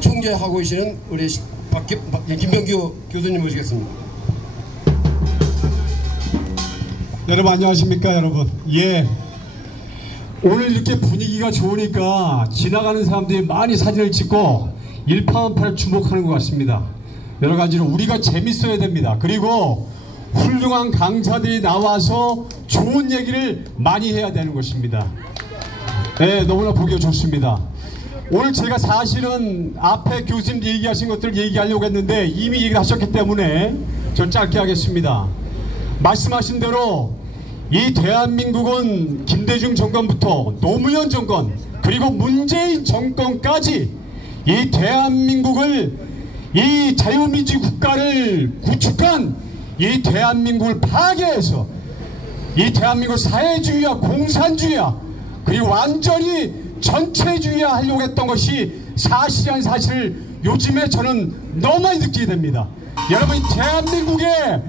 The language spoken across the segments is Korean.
총재하고 계시는 우리 김병규 교수님 모시겠습니다. 여러분 안녕하십니까 여러분. 예, 오늘 이렇게 분위기가 좋으니까 지나가는 사람들이 많이 사진을 찍고 일파만파를 주목하는 것 같습니다. 여러가지로 우리가 재밌어야 됩니다. 그리고 훌륭한 강사들이 나와서 좋은 얘기를 많이 해야 되는 것입니다. 네, 너무나 보기가 좋습니다. 오늘 제가 사실은 앞에 교수님 얘기하신 것들을 얘기하려고 했는데 이미 얘기를 하셨기 때문에 전 짧게 하겠습니다. 말씀하신 대로 이 대한민국은 김대중 정권부터 노무현 정권 그리고 문재인 정권까지 이 대한민국을 이 자유민주 국가를 구축한 이 대한민국을 파괴해서 이 대한민국 사회주의와 공산주의와 그리고 완전히 전체주의화 하려고 했던 것이 사실이란 사실을 요즘에 저는 너무 많이 느끼게 됩니다. 여러분, 대한민국의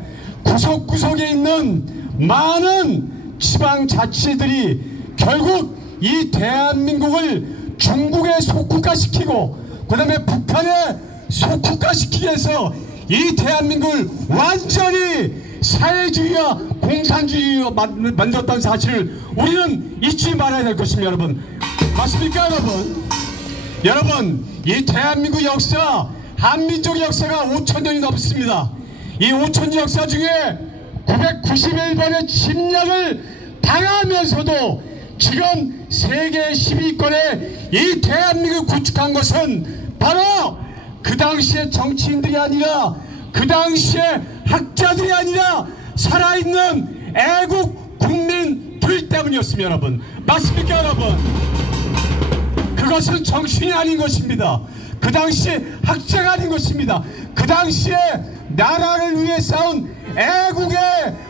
구석구석에 있는 많은 지방자치들이 결국 이 대한민국을 중국에 속국화시키고 그 다음에 북한에 속국화시키기 위해서 이 대한민국을 완전히 사회주의와 공산주의로 만들었다는 사실을 우리는 잊지 말아야 될 것입니다. 여러분, 맞습니까 여러분? 여러분, 이 대한민국 역사, 한민족 역사가 5,000년이 넘습니다. 이 5,000년 역사 중에 991번의 침략을 당하면서도 지금 세계 10위권에 이 대한민국을 구축한 것은 바로 그 당시에 정치인들이 아니라 그 당시에 학자들이 아니라 살아있는 애국 국민들 때문이었습니다. 여러분, 맞습니까 여러분? 그것은 정신이 아닌 것입니다. 그 당시에 학자가 아닌 것입니다. 그 당시에 나라를 위해 싸운 애국의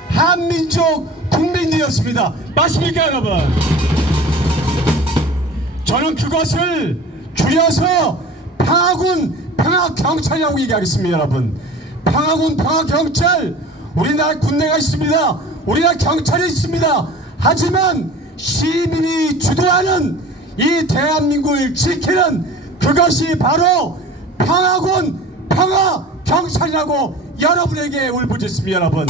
한민족 국민들이었습니다. 맞습니까 여러분? 저는 그것을 줄여서 평화군 평화경찰이라고 얘기하겠습니다. 여러분, 평화군 평화경찰, 우리나라 군대가 있습니다. 우리나라 경찰이 있습니다. 하지만 시민이 주도하는 이 대한민국을 지키는 그것이 바로 평화군 평화경찰이라고 여러분에게 울부짖습니다. 여러분,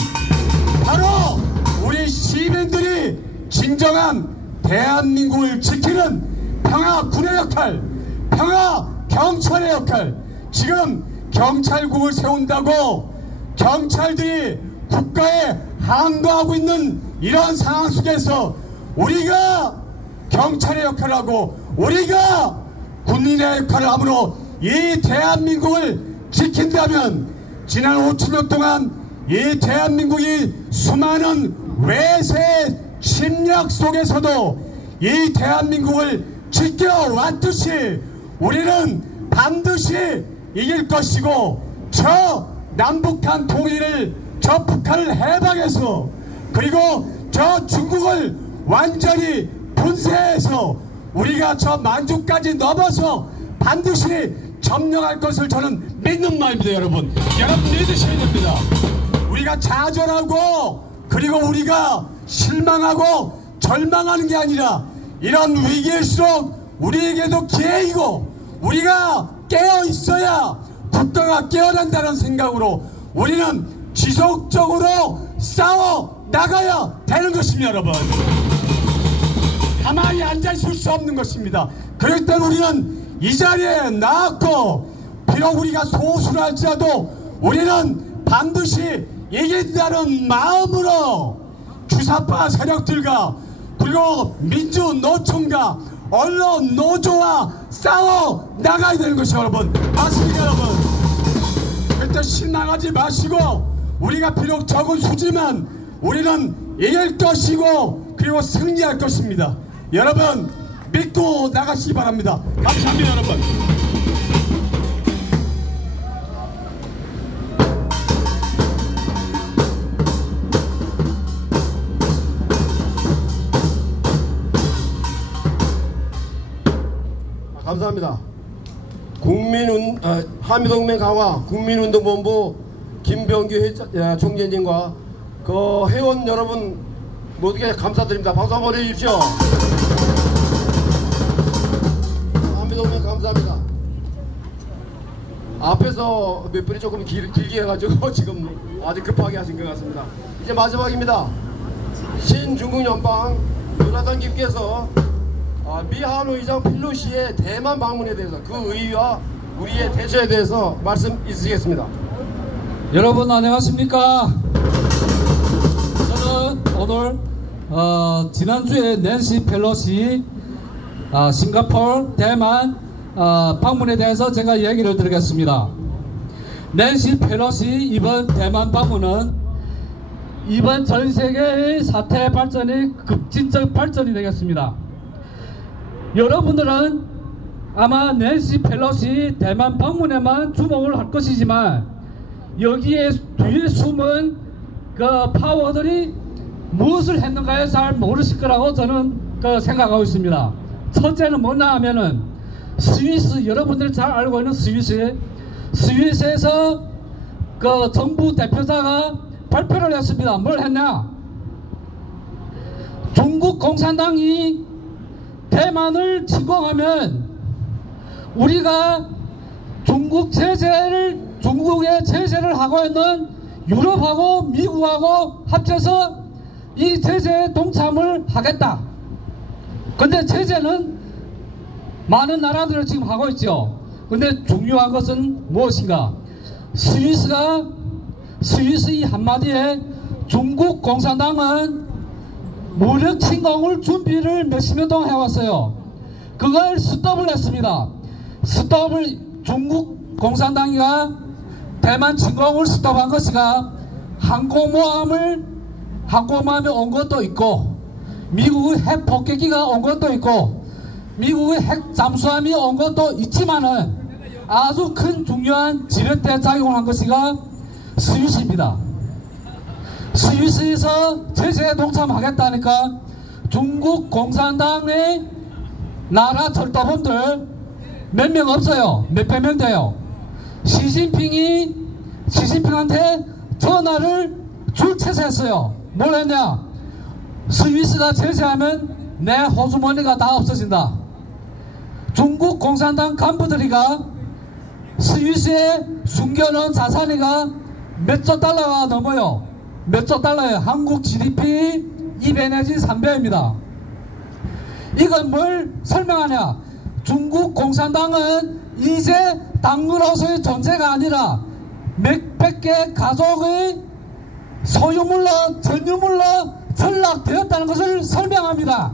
바로 우리 시민들이 진정한 대한민국을 지키는 평화군의 역할, 평화경찰의 역할, 지금 경찰국을 세운다고 경찰들이 국가에 항거하고 있는 이런 상황 속에서 우리가 경찰의 역할을 하고 우리가 군인의 역할을 함으로 이 대한민국을 지킨다면 지난 5,000년 동안 이 대한민국이 수많은 외세 침략 속에서도 이 대한민국을 지켜왔듯이 우리는 반드시 이길 것이고 저 남북한 통일을 저 북한을 해방해서 그리고 저 중국을 완전히 분쇄해서 우리가 저 만주까지 넘어서 반드시 점령할 것을 저는 믿는 마음입니다. 여러분 믿으셔야 됩니다. 우리가 좌절하고 그리고 우리가 실망하고 절망하는 게 아니라 이런 위기일수록 우리에게도 기회이고 우리가 깨어 있어야 국가가 깨어난다는 생각으로 우리는 지속적으로 싸워 나가야 되는 것입니다. 여러분, 가만히 앉아있을 수 없는 것입니다. 그럴 때 우리는 이 자리에 나왔고 비록 우리가 소수를 할지라도 우리는 반드시 이긴다는 마음으로 주사파 세력들과 그리고 민주노총과 언론 노조와 싸워 나가야 되는 것이 여러분, 맞습니까 여러분? 그때 신나가지 마시고 우리가 비록 적은 수지만 우리는 이길 것이고 그리고 승리할 것입니다. 여러분 믿고 나가시기 바랍니다. 감사합니다. 여러분. 감사합니다. 한미동맹 강화 국민운동본부 김병규 총재님과 그 회원 여러분 모두에게 감사드립니다. 박수 한번 해주십시오. 한미동맹 감사합니다. 앞에서 몇 분이 조금 길게 해가지고 지금 아주 급하게 하신 것 같습니다. 이제 마지막입니다. 신중국 연방 문화당님께서 미하노 의장 펠로시의 대만 방문에 대해서 그 의의와 우리의 대처에 대해서 말씀 있으시겠습니다. 여러분 안녕하십니까? 저는 오늘 지난주에 낸시 펠로시 싱가포르 대만 방문에 대해서 제가 얘기를 드리겠습니다. 낸시 펠로시 이번 대만 방문은 이번 전 세계의 사태 발전이 급진적 발전이 되겠습니다. 여러분들은 아마 낸시 펠로시 대만 방문에만 주목을 할 것이지만 여기에 뒤에 숨은 그 파워들이 무엇을 했는가에 잘 모르실 거라고 저는 생각하고 있습니다. 첫째는 뭐냐 하면은 스위스, 여러분들이 잘 알고 있는 스위스에서 그 정부 대표자가 발표를 했습니다. 뭘 했냐? 중국 공산당이 대만을 침공하면 우리가 중국의 제재를 하고 있는 유럽하고 미국하고 합쳐서 이 제재에 동참을 하겠다. 근데 제재는 많은 나라들을 지금 하고 있죠. 근데 중요한 것은 무엇인가? 스위스의 한마디에 중국 공산당은 무력 침공을 준비를 몇십 년 동안 해왔어요. 그걸 스톱을 했습니다. 중국 공산당이가 대만 침공을 스톱한 것이가 항공모함이 온 것도 있고 미국의 핵 폭격기가 온 것도 있고 미국의 핵 잠수함이 온 것도 있지만은 아주 큰 중요한 지렛대 작용을 한 것이가 스위스입니다. 스위스에서 제재에 동참하겠다니까 중국 공산당의 나라 절도범들 몇 명 없어요. 몇백 명 돼요. 시진핑한테 전화를 줄채세했어요. 뭘 했냐? 스위스가 제재하면 내 호주머니가 다 없어진다. 중국 공산당 간부들이가 스위스에 숨겨놓은 자산이가 몇 조 달러가 넘어요. 몇 조 달러예요. 한국 GDP 2배 내지 3배입니다. 이건 뭘 설명하냐? 중국 공산당은 이제 당으로서의 존재가 아니라 몇백 개 가족의 소유물로 전유물로 전락되었다는 것을 설명합니다.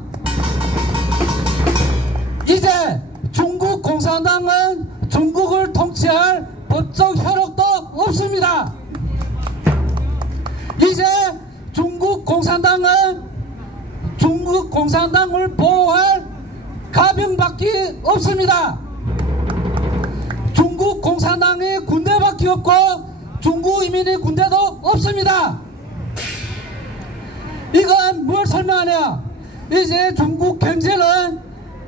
이제 중국 공산당은 중국을 통치할 법적 효력도 없습니다. 이제 중국 공산당을 보호할 가병밖에 없습니다. 중국 공산당의 군대밖에 없고 중국 인민의 군대도 없습니다. 이건 뭘 설명하냐? 이제 중국 경제는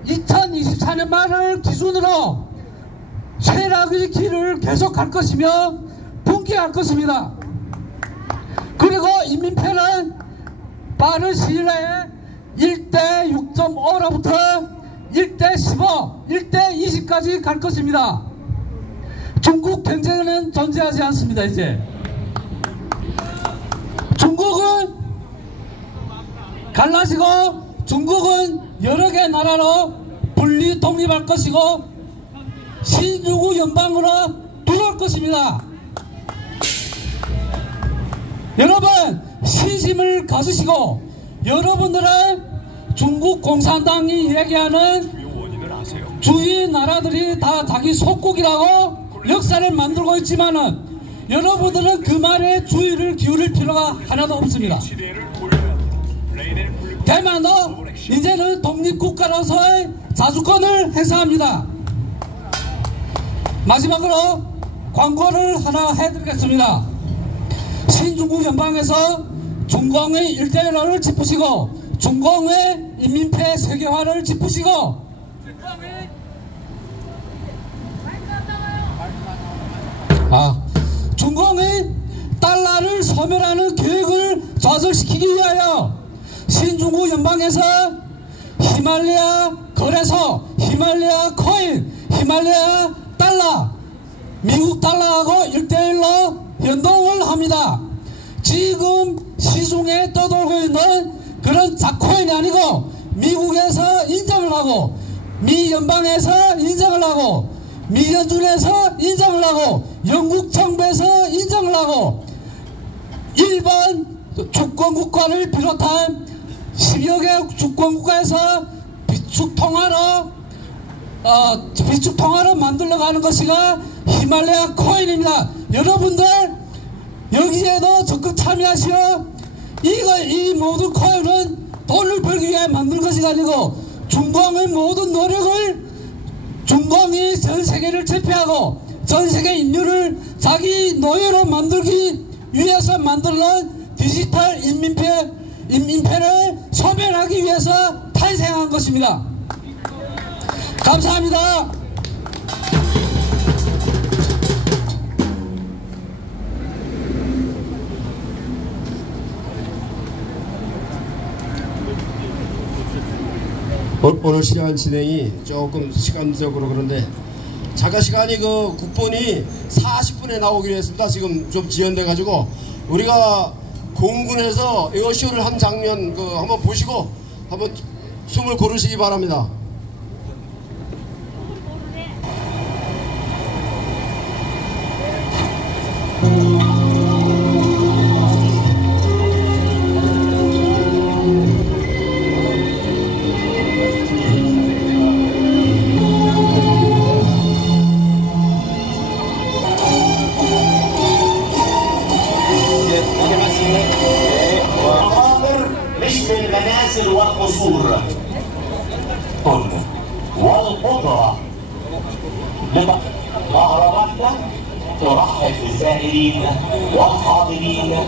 2024년 말을 기준으로 쇠락의 길을 계속 갈 것이며 붕괴할 것입니다. 그리고 인민폐는 빠른 시일 내에 1대 6.5로부터 1대 15, 1대 20까지 갈 것입니다. 중국 경제는 존재하지 않습니다. 이제 중국은 갈라지고 중국은 여러 개 나라로 분리 독립할 것이고 신중국 연방으로 들어올 것입니다. 여러분 신심을 가지시고 여러분들은 중국 공산당이 얘기하는 주위 나라들이 다 자기 속국이라고 역사를 만들고 있지만은 여러분들은 그 말에 주의를 기울일 필요가 하나도 없습니다. 대만도 이제는 독립국가로서의 자주권을 행사합니다. 마지막으로 광고를 하나 해드리겠습니다. 신중국 연방에서 중공의 일대일로를 짚으시고 중공의 인민폐 세계화를 짚으시고 중공의 달러를 소멸하는 계획을 좌절시키기 위하여 신중국 연방에서 히말라야 거래소, 히말라야 코인, 히말라야 달러 미국 달러하고 1대1로 연동을 합니다. 지금 시중에 떠돌고 있는 그런 자코인이 아니고 미국에서 인정을 하고 미 연방에서 인정을 하고 미 연준에서 인정을 하고 영국 정부에서 인정을 하고 일반 주권국가를 비롯한 10여 개 주권국가에서 비축통화로 만들어가는 것이가 히말라야 코인입니다. 여러분들 여기에도 적극 참여하시어 이 모든 코인은 돈을 벌기 위해 만든 것이 아니고 중공의 모든 노력을 중공이 전 세계를 제패하고 전 세계 인류를 자기 노예로 만들기 위해서 만들어낸 디지털 인민폐를 소멸하기 위해서 탄생한 것입니다. 감사합니다. 오늘 시간 진행이 조금 시간적으로 그런데 잠깐 시간이 그 국본이 40분에 나오기로 했습니다. 지금 좀 지연돼 가지고 우리가 공군에서 에어쇼를 한 장면 그 한번 보시고 한번 숨을 고르시기 바랍니다. المنازل والقصور والقدرة لمهرجاننا ترحب بالزائرين والحاضرين